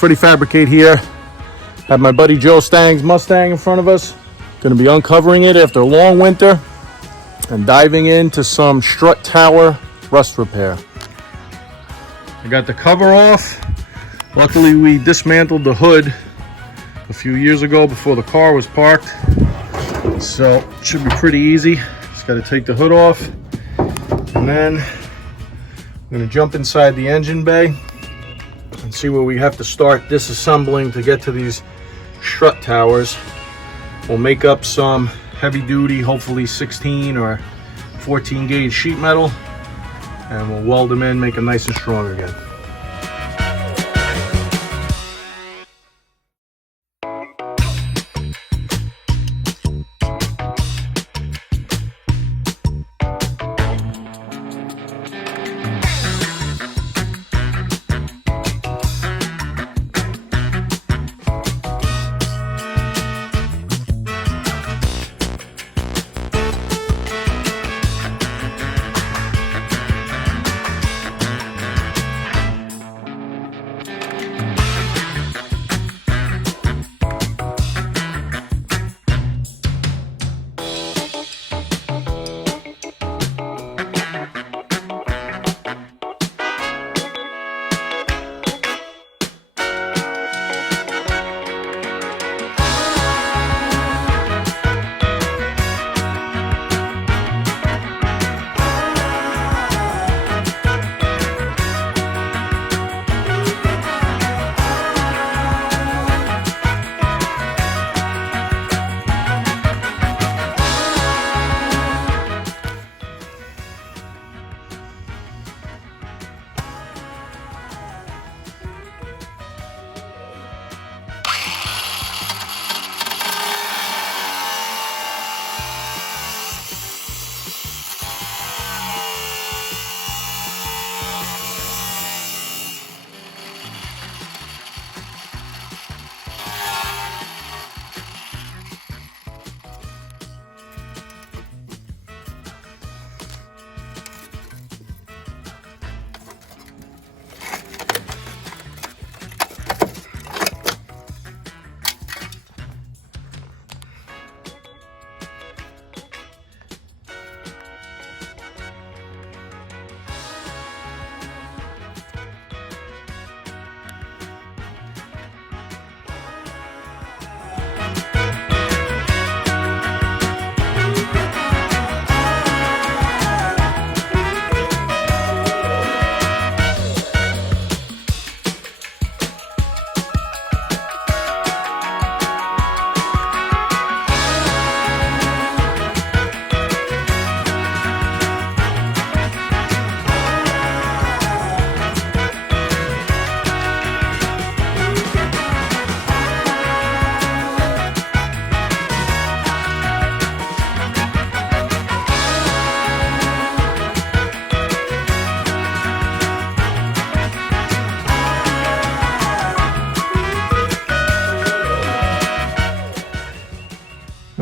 Freddie Fabricate here. Have my buddy Joe Stang's Mustang in front of us. Going to be uncovering it after a long winter and diving into some strut tower rust repair. I got the cover off. Luckily we dismantled the hood a few years ago before the car was parked, so it should be pretty easy. Just got to take the hood off, and then I'm going to jump inside the engine bay and see where we have to start disassembling to get to these strut towers. We'll make up some heavy duty, hopefully 16 or 14 gauge sheet metal, and we'll weld them in, make them nice and strong again.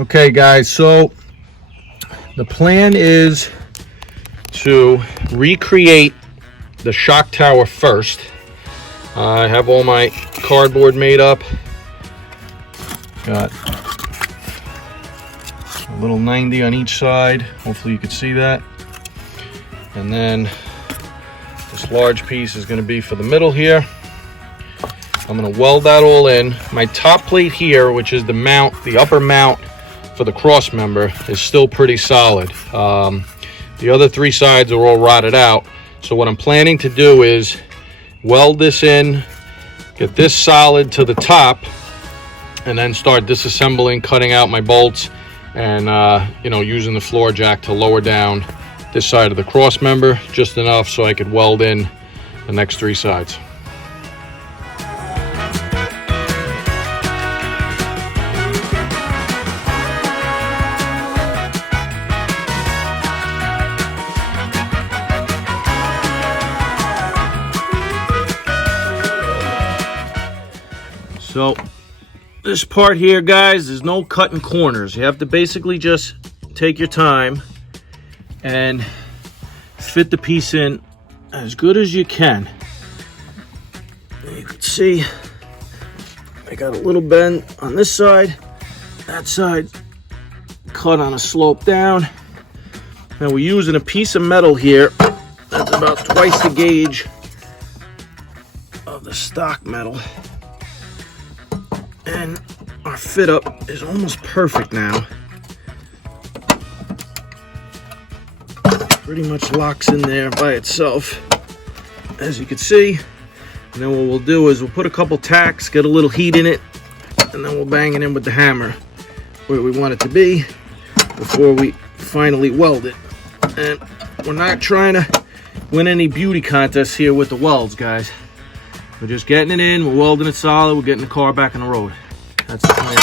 Okay guys, so the plan is to recreate the shock tower first. I have all my cardboard made up. Got a little 90 on each side. Hopefully you can see that. And then this large piece is going to be for the middle here. I'm going to weld that all in. My top plate here, which is the mount, the upper mount for the cross member, is still pretty solid. The other three sides are all rotted out. So what I'm planning to do is weld this in, get this solid to the top, and then start disassembling, cutting out my bolts, and using the floor jack to lower down this side of the cross member just enough so I could weld in the next three sides. So this part here, guys, there's no cutting corners. You have to basically just take your time and fit the piece in as good as you can. You can see I got a little bend on this side, that side cut on a slope down. Now we're using a piece of metal here that's about twice the gauge of the stock metal. And our fit up is almost perfect now. Pretty much locks in there by itself, as you can see. And then what we'll do is we'll put a couple tacks, get a little heat in it, and then we'll bang it in with the hammer where we want it to be before we finally weld it. And we're not trying to win any beauty contests here with the welds, guys. We're just getting it in, we're welding it solid, we're getting the car back on the road. That's the plan.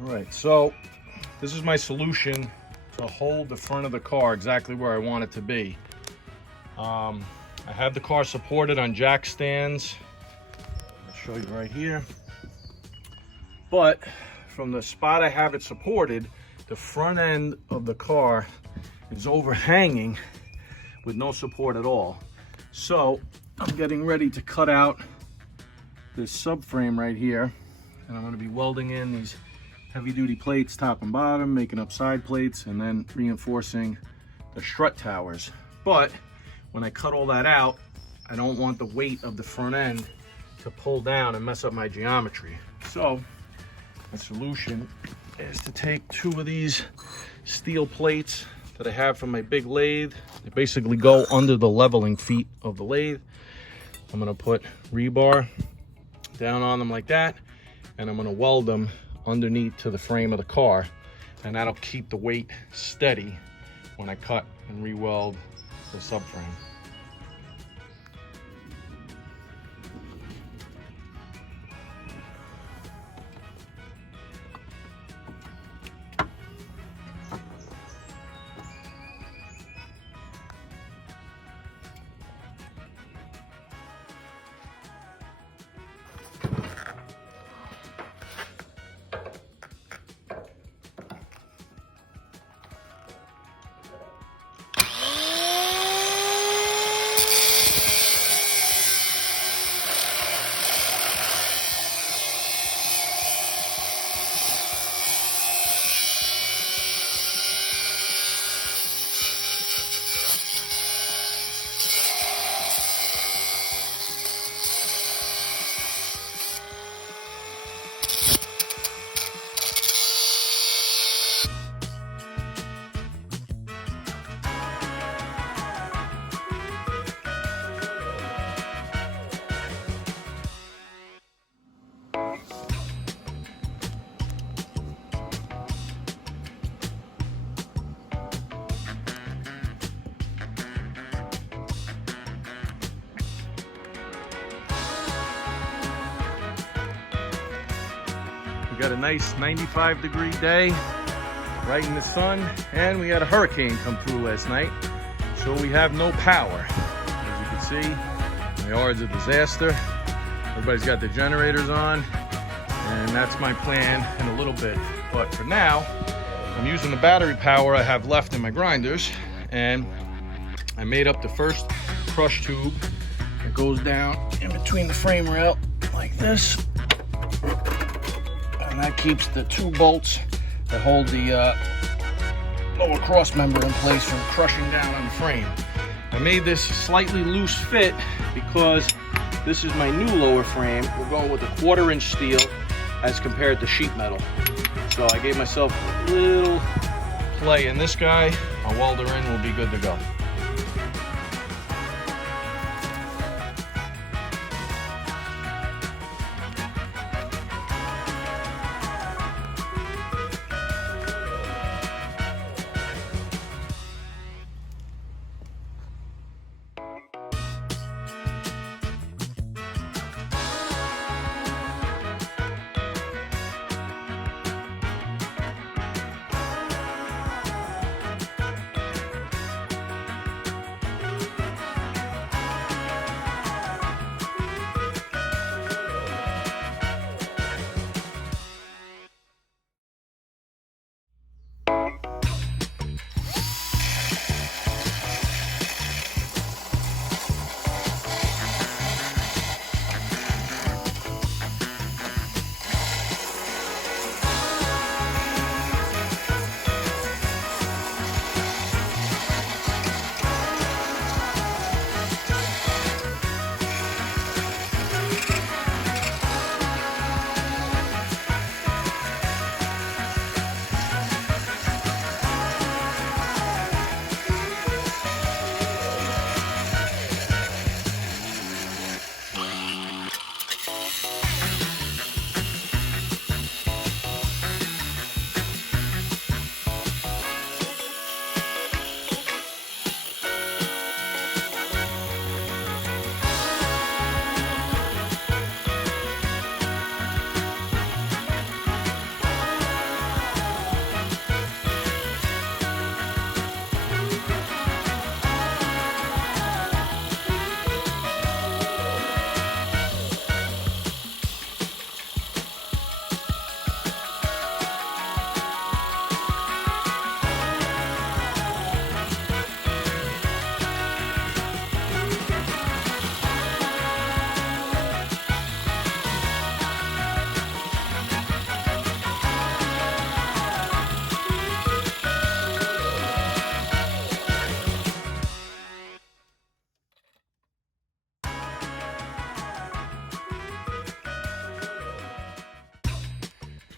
All right, so this is my solution to hold the front of the car exactly where I want it to be. I have the car supported on jack stands. I'll show you right here. But from the spot I have it supported, the front end of the car is overhanging with no support at all. So I'm getting ready to cut out this subframe right here, and I'm going to be welding in these heavy duty plates top and bottom, making up side plates, and then reinforcing the strut towers. But when I cut all that out, I don't want the weight of the front end to pull down and mess up my geometry. So the solution is to take 2 of these steel plates that I have from my big lathe. They basically go under the leveling feet of the lathe. I'm going to put rebar down on them like that, and I'm going to weld them underneath to the frame of the car, and that'll keep the weight steady when I cut and re-weld the subframe. We got a nice 95-degree day, right in the sun, and we had a hurricane come through last night, so we have no power. As you can see, my yard's a disaster. Everybody's got their generators on, and that's my plan in a little bit. But for now, I'm using the battery power I have left in my grinders, and I made up the first crush tube. It goes down in between the frame rail like this. And that keeps the 2 bolts that hold the lower cross member in place from crushing down on the frame. I made this slightly loose fit because this is my new lower frame. We're going with a 1/4-inch steel as compared to sheet metal. So I gave myself a little play in this guy. I'll weld her in, we'll be good to go.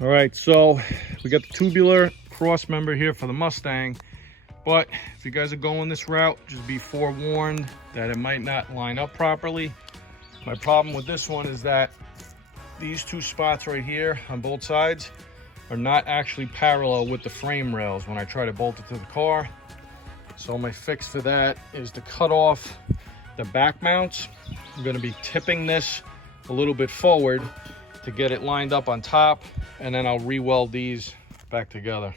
All right, so we got the tubular cross member here for the Mustang, but if you guys are going this route, just be forewarned that it might not line up properly. My problem with this one is that these two spots right here on both sides are not actually parallel with the frame rails when I try to bolt it to the car. So my fix for that is to cut off the back mounts. I'm going to be tipping this a little bit forward to get it lined up on top, and then I'll re-weld these back together.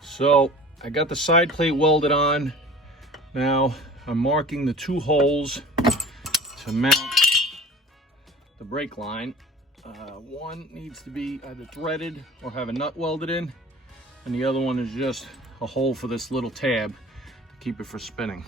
So I got the side plate welded on. Now I'm marking the two holes to mount the brake line. One needs to be either threaded or have a nut welded in, and the other one is just a hole for this little tab to keep it from spinning.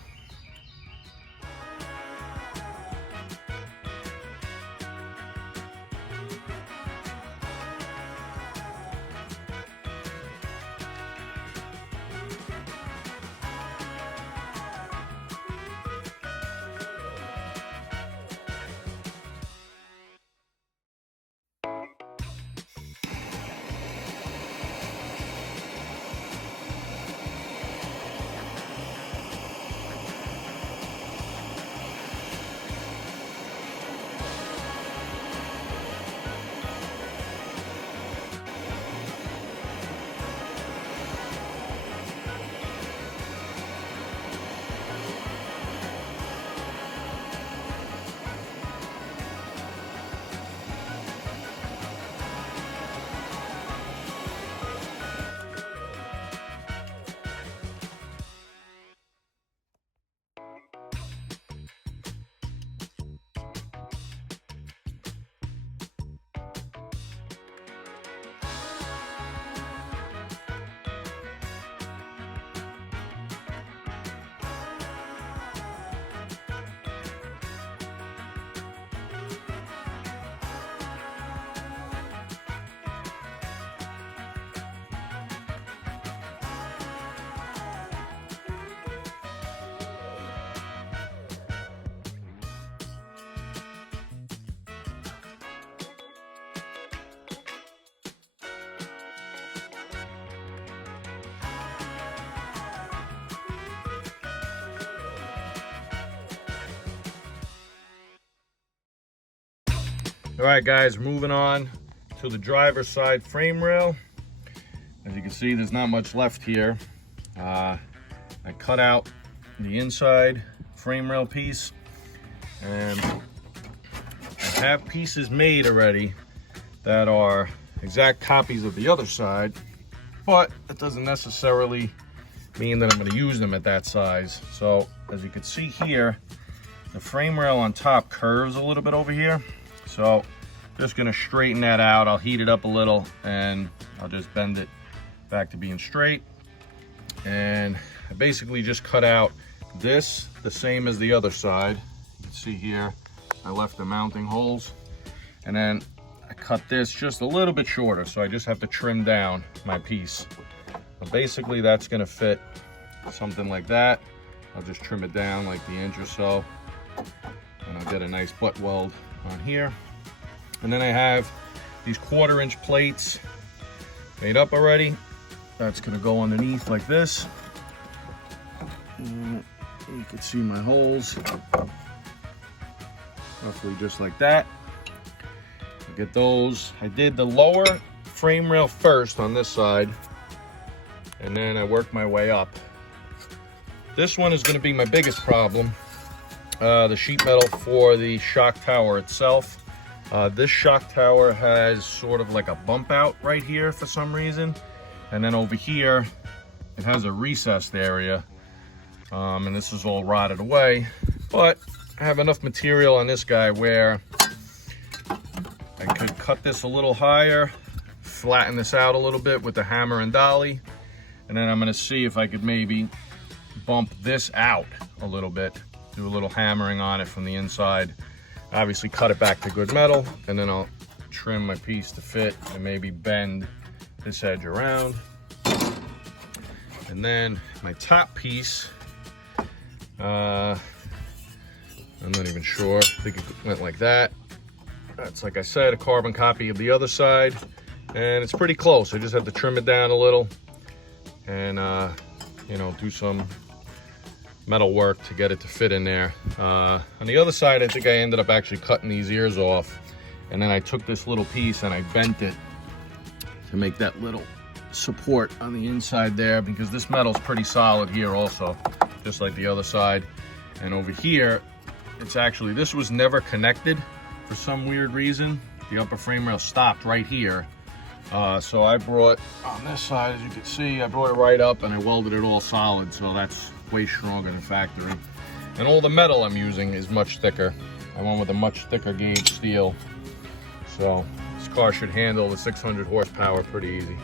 All right, guys, moving on to the driver's side frame rail. As you can see, there's not much left here. I cut out the inside frame rail piece, and I have pieces made already that are exact copies of the other side, but it doesn't necessarily mean that I'm going to use them at that size. So as you can see here, the frame rail on top curves a little bit over here. So just gonna straighten that out. I'll heat it up a little and I'll just bend it back to being straight. And I basically just cut out this the same as the other side. You can see here, I left the mounting holes. And then I cut this just a little bit shorter, so I just have to trim down my piece. But basically that's gonna fit something like that. I'll just trim it down like the inch or so, and I'll get a nice butt weld on here. And then I have these 1/4-inch plates made up already. That's gonna go underneath like this. And you can see my holes, roughly just like that. I'll get those. I did the lower frame rail first on this side, and then I worked my way up. This one is gonna be my biggest problem. The sheet metal for the shock tower itself. This shock tower has sort of like a bump out right here for some reason. And then over here, it has a recessed area. And this is all rotted away. But I have enough material on this guy where I could cut this a little higher, flatten this out a little bit with the hammer and dolly. And then I'm gonna see if I could maybe bump this out a little bit, do a little hammering on it from the inside. Obviously cut it back to good metal, and then I'll trim my piece to fit and maybe bend this edge around. And then my top piece, I'm not even sure, I think it went like that. That's, like I said, a carbon copy of the other side, and it's pretty close. I just have to trim it down a little and you know, do some metal work to get it to fit in there. On the other side, I think I ended up actually cutting these ears off, and then I took this little piece and I bent it to make that little support on the inside there, because this metal's pretty solid here also, just like the other side. And over here, it's actually, this was never connected for some weird reason. The upper frame rail stopped right here. So I brought, on this side, as you can see, I brought it right up and I welded it all solid, so that's way stronger than factory. And all the metal I'm using is much thicker. I went with a much thicker gauge steel. So this car should handle the 600 horsepower pretty easy.